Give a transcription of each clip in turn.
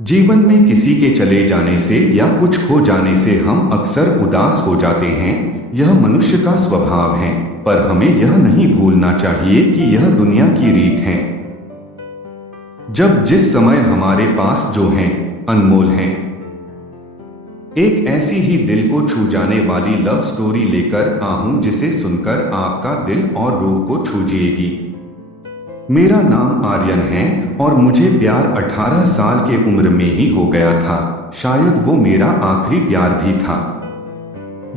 जीवन में किसी के चले जाने से या कुछ खो जाने से हम अक्सर उदास हो जाते हैं। यह मनुष्य का स्वभाव है, पर हमें यह नहीं भूलना चाहिए कि यह दुनिया की रीत है। जब जिस समय हमारे पास जो है अनमोल है। एक ऐसी ही दिल को छू जाने वाली लव स्टोरी लेकर आहूं जिसे सुनकर आपका दिल और रूह को छू जाएगी। मेरा नाम आर्यन है और मुझे प्यार 18 साल के उम्र में ही हो गया था। शायद वो मेरा आखिरी प्यार भी था।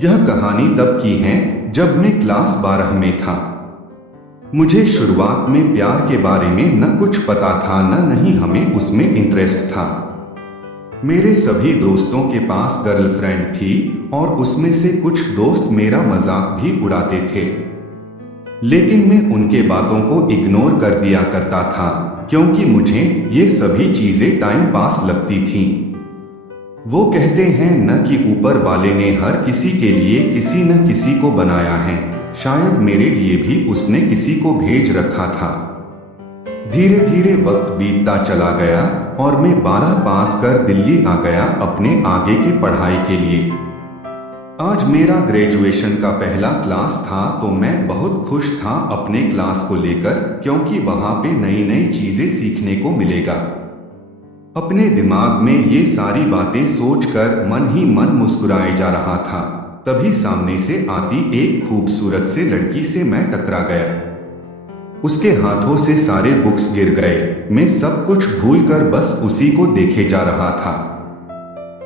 यह कहानी तब की है जब मैं क्लास 12 में था। मुझे शुरुआत में प्यार के बारे में न कुछ पता था न नहीं हमें उसमें इंटरेस्ट था। मेरे सभी दोस्तों के पास गर्लफ्रेंड थी और उसमें से कुछ दोस्त मेरा मजाक भी उड़ाते थे, लेकिन मैं उनके बातों को इग्नोर कर दिया करता था क्योंकि मुझे ये सभी चीजें टाइम पास लगती थीं। वो कहते हैं न कि ऊपर वाले ने हर किसी के लिए किसी न किसी को बनाया है, शायद मेरे लिए भी उसने किसी को भेज रखा था। धीरे धीरे वक्त बीतता चला गया और मैं 12 पास कर दिल्ली आ गया अपने आगे की पढ़ाई के लिए। आज मेरा ग्रेजुएशन का पहला क्लास था तो मैं बहुत खुश था अपने क्लास को लेकर, क्योंकि वहां पे नई नई चीजें सीखने को मिलेगा। अपने दिमाग में ये सारी बातें सोचकर मन ही मन मुस्कुराए जा रहा था। तभी सामने से आती एक खूबसूरत से लड़की से मैं टकरा गया। उसके हाथों से सारे बुक्स गिर गए। मैं सब कुछ भूलकर बस उसी को देखे जा रहा था।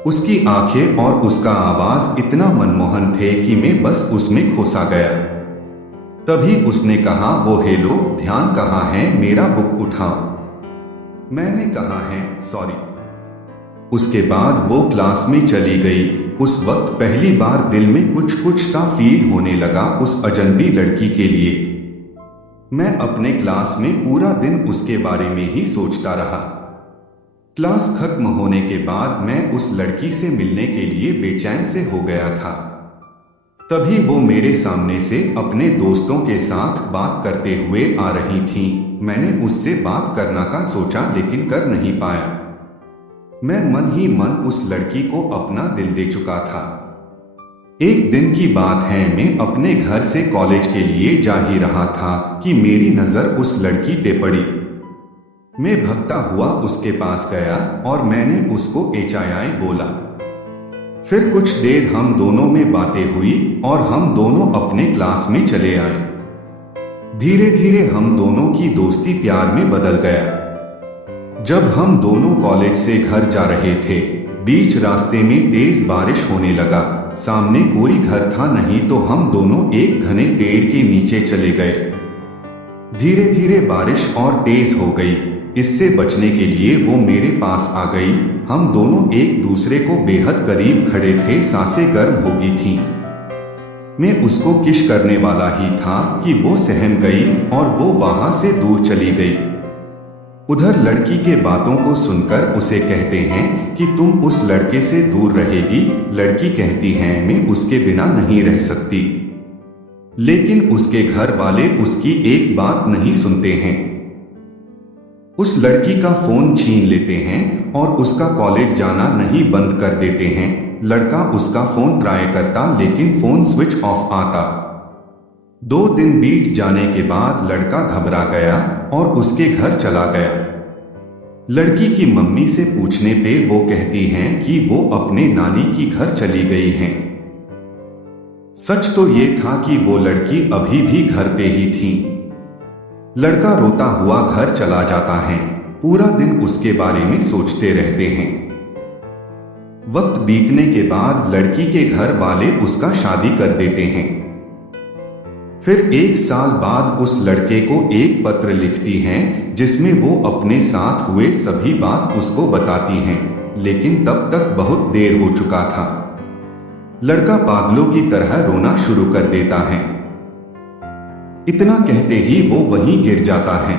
उसकी आंखें और उसका आवाज इतना मनमोहन थे कि मैं बस उसमें खोसा गया। तभी उसने कहा, वो हेलो, ध्यान कहाँ है, मेरा बुक उठाओ। मैंने कहा है सॉरी। उसके बाद वो क्लास में चली गई। उस वक्त पहली बार दिल में कुछ कुछ सा फील होने लगा उस अजनबी लड़की के लिए। मैं अपने क्लास में पूरा दिन उसके बारे में ही सोचता रहा। क्लास खत्म होने के बाद मैं उस लड़की से मिलने के लिए बेचैन से हो गया था। तभी वो मेरे सामने से अपने दोस्तों के साथ बात करते हुए आ रही थी। मैंने उससे बात करना का सोचा लेकिन कर नहीं पाया। मैं मन ही मन उस लड़की को अपना दिल दे चुका था। एक दिन की बात है, मैं अपने घर से कॉलेज के लिए जा ही रहा था कि मेरी नजर उस लड़की पे पड़ी। मैं भगता हुआ उसके पास गया और मैंने उसको एचायाए बोला। फिर कुछ देर हम दोनों में बातें हुई और हम दोनों अपने क्लास में चले आए। धीरे धीरे हम दोनों की दोस्ती प्यार में बदल गया। जब हम दोनों कॉलेज से घर जा रहे थे, बीच रास्ते में तेज बारिश होने लगा। सामने कोई घर था नहीं तो हम दोनों एक घने पेड़ के नीचे चले गए। धीरे धीरे बारिश और तेज हो गई। इससे बचने के लिए वो मेरे पास आ गई। हम दोनों एक दूसरे को बेहद करीब खड़े थे, सांसें गर्म हो गई थीं। मैं उसको किश करने वाला ही था कि वो सहम गई और वो वहां से दूर चली गई। उधर लड़की के बातों को सुनकर उसे कहते हैं कि तुम उस लड़के से दूर रहेगी। लड़की कहती है मैं उसके बिना नहीं रह सकती, लेकिन उसके घर वाले उसकी एक बात नहीं सुनते हैं। उस लड़की का फोन छीन लेते हैं और उसका कॉलेज जाना नहीं बंद कर देते हैं। लड़का उसका फोन ट्राई करता लेकिन फोन स्विच ऑफ आता। 2 दिन बीत जाने के बाद लड़का घबरा गया और उसके घर चला गया। लड़की की मम्मी से पूछने पे वो कहती हैं कि वो अपने नानी की घर चली गई हैं। सच तो ये था कि वो लड़की अभी भी घर पे ही थी। लड़का रोता हुआ घर चला जाता है। पूरा दिन उसके बारे में सोचते रहते हैं। वक्त बीतने के बाद लड़की के घर वाले उसका शादी कर देते हैं। फिर 1 साल बाद उस लड़के को एक पत्र लिखती हैं जिसमें वो अपने साथ हुए सभी बात उसको बताती हैं, लेकिन तब तक बहुत देर हो चुका था। लड़का पागलों की तरह रोना शुरू कर देता है। इतना कहते ही वो वहीं गिर जाता है।